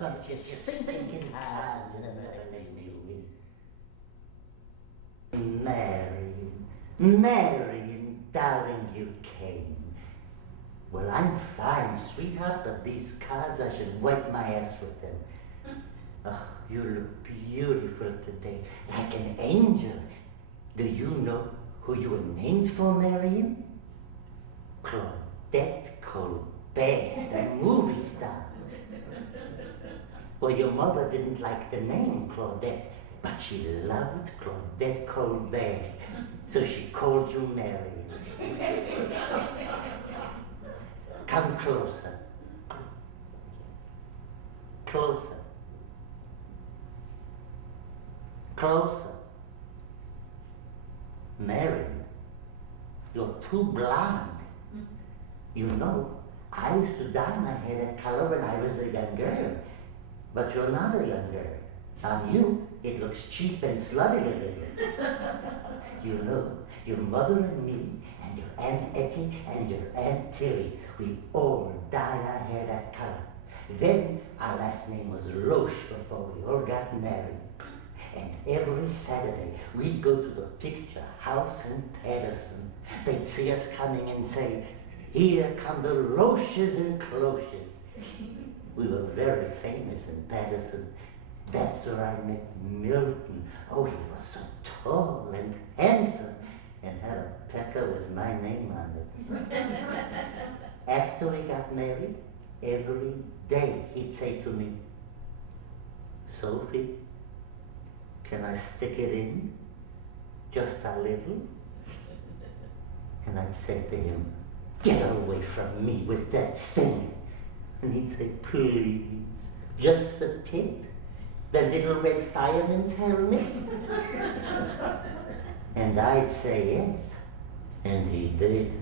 But you thinking hard Marion, darling, you came. Well, I'm fine, sweetheart, but these cards, I should wipe my ass with them. Oh, you look beautiful today, like an angel. Do you know who you were named for, Marion? Claudette Colbert, the movie star. Well, your mother didn't like the name Claudette, but she loved Claudette Colbert, so she called you Marion. Come closer. Closer. Closer. Marion, you're too blonde. You know, I used to dye my hair that color when I was a young girl, but you're not a young girl. On you, it looks cheap and slutty a little. You know, your mother and me, and your Aunt Etty and your Aunt Tilly, we all dyed our hair that color. Then our last name was Roche before we all got married. And every Saturday, we'd go to the picture house in Patterson. They'd see us coming and say, "Here come the Roches and Cloches." We were very famous in Patterson. That's where I met Milton. Oh, he was so tall and handsome and had a pecker with my name on it. After we got married, every day he'd say to me, "Sophie, can I stick it in? Just a little?" And I'd say to him, "Get away from me with that thing." And he'd say, "Please, just the tip, the little red fireman's helmet?" And I'd say yes, and he did.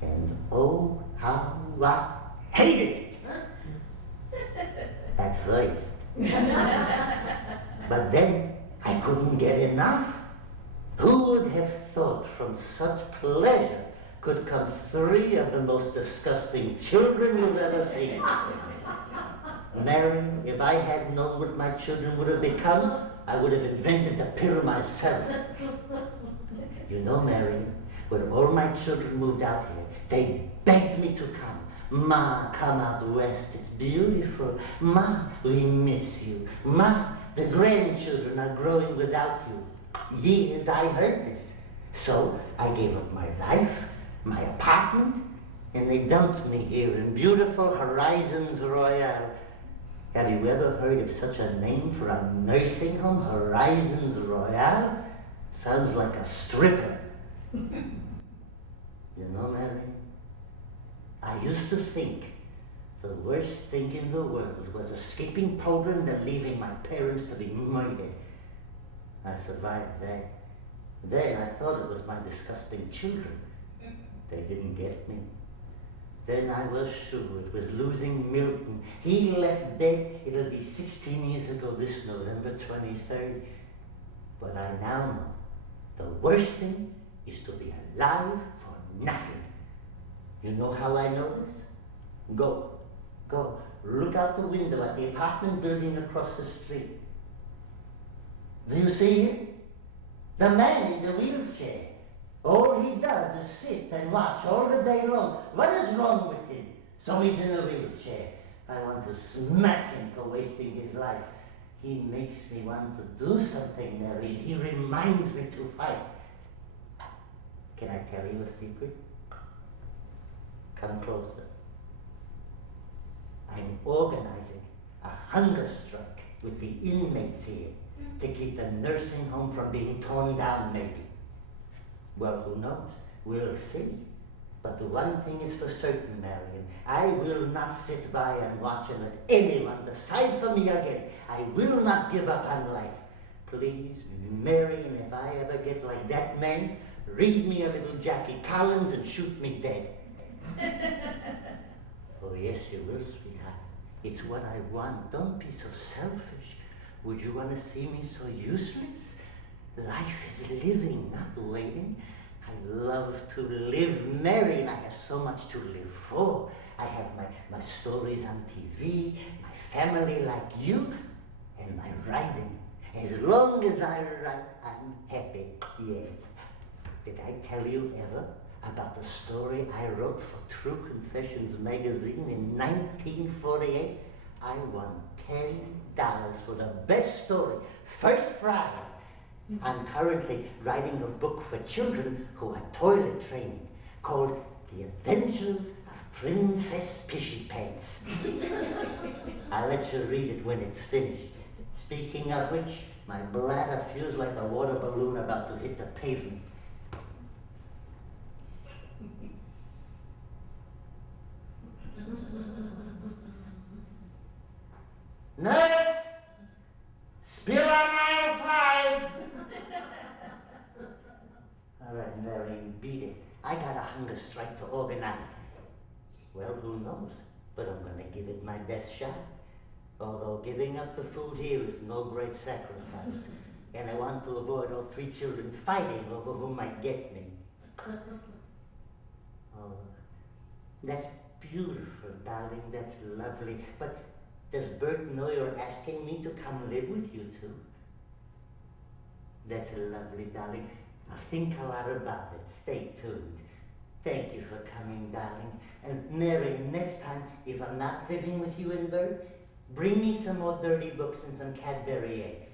And oh, how I hated it at first. But then I couldn't get enough. Who would have thought from such pleasure could come 3 of the most disgusting children you've ever seen? Mary, if I had known what my children would have become, I would have invented the pill myself. You know, Mary, when all my children moved out here, they begged me to come. "Ma, come out west, it's beautiful. Ma, we miss you. Ma, the grandchildren are growing without you." Years I heard this. So I gave up my life, my apartment, and they dumped me here in beautiful Horizons Royale. Have you ever heard of such a name for a nursing home, Horizons Royale? Sounds like a stripper. You know, Mary, I used to think the worst thing in the world was escaping Poland and leaving my parents to be murdered. I survived that. Then I thought it was my disgusting children. They didn't get me. Then I was sure it was losing Milton. He left dead. It'll be 16 years ago this November 23rd. But I now know the worst thing is to be alive for nothing. You know how I know this? Go, look out the window at the apartment building across the street. Do you see him? The man in the wheelchair. All he does is sit and watch all the day long. What is wrong with him? So he's in a wheelchair. I want to smack him for wasting his life. He makes me want to do something, Mary. He reminds me to fight. Can I tell you a secret? Come closer. I'm organizing a hunger strike with the inmates here to keep the nursing home from being torn down, maybe. Well, who knows? We'll see. But the one thing is for certain, Marion, I will not sit by and watch and let anyone decide for me again. I will not give up on life. Please, Marion, if I ever get like that man, read me a little Jackie Collins and shoot me dead. Oh, yes, you will, sweetheart. It's what I want. Don't be so selfish. Would you want to see me so useless? Life is living, not waiting. I love to live merry, and I have so much to live for. I have my stories on TV, my family like you, and my writing. As long as I write, I'm happy. Yeah. Did I tell you ever about the story I wrote for True Confessions magazine in 1948? I won $10 for the best story, first prize. I'm currently writing a book for children who are toilet training called The Adventures of Princess Pishy Pants. I'll let you read it when it's finished. Speaking of which, my bladder feels like a water balloon about to hit the pavement. Nurse! Spill on aisle 5! All right, Marion, beat it. I got a hunger strike to organize. Well, who knows? But I'm going to give it my best shot. Although giving up the food here is no great sacrifice. And I want to avoid all 3 children fighting over who might get me. Oh, that's beautiful, darling. That's lovely. But does Bert know you're asking me to come live with you too? That's lovely, darling. I'll think a lot about it. Stay tuned. Thank you for coming, darling. And Mary, next time, if I'm not living with you and Bert, bring me some more dirty books and some Cadbury eggs.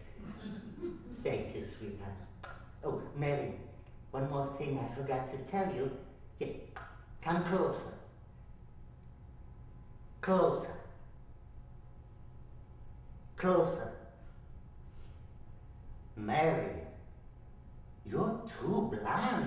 Thank you, sweetheart. Oh, Mary, one more thing I forgot to tell you. Yeah, come closer. Closer. Closer. Mary, you're too blonde.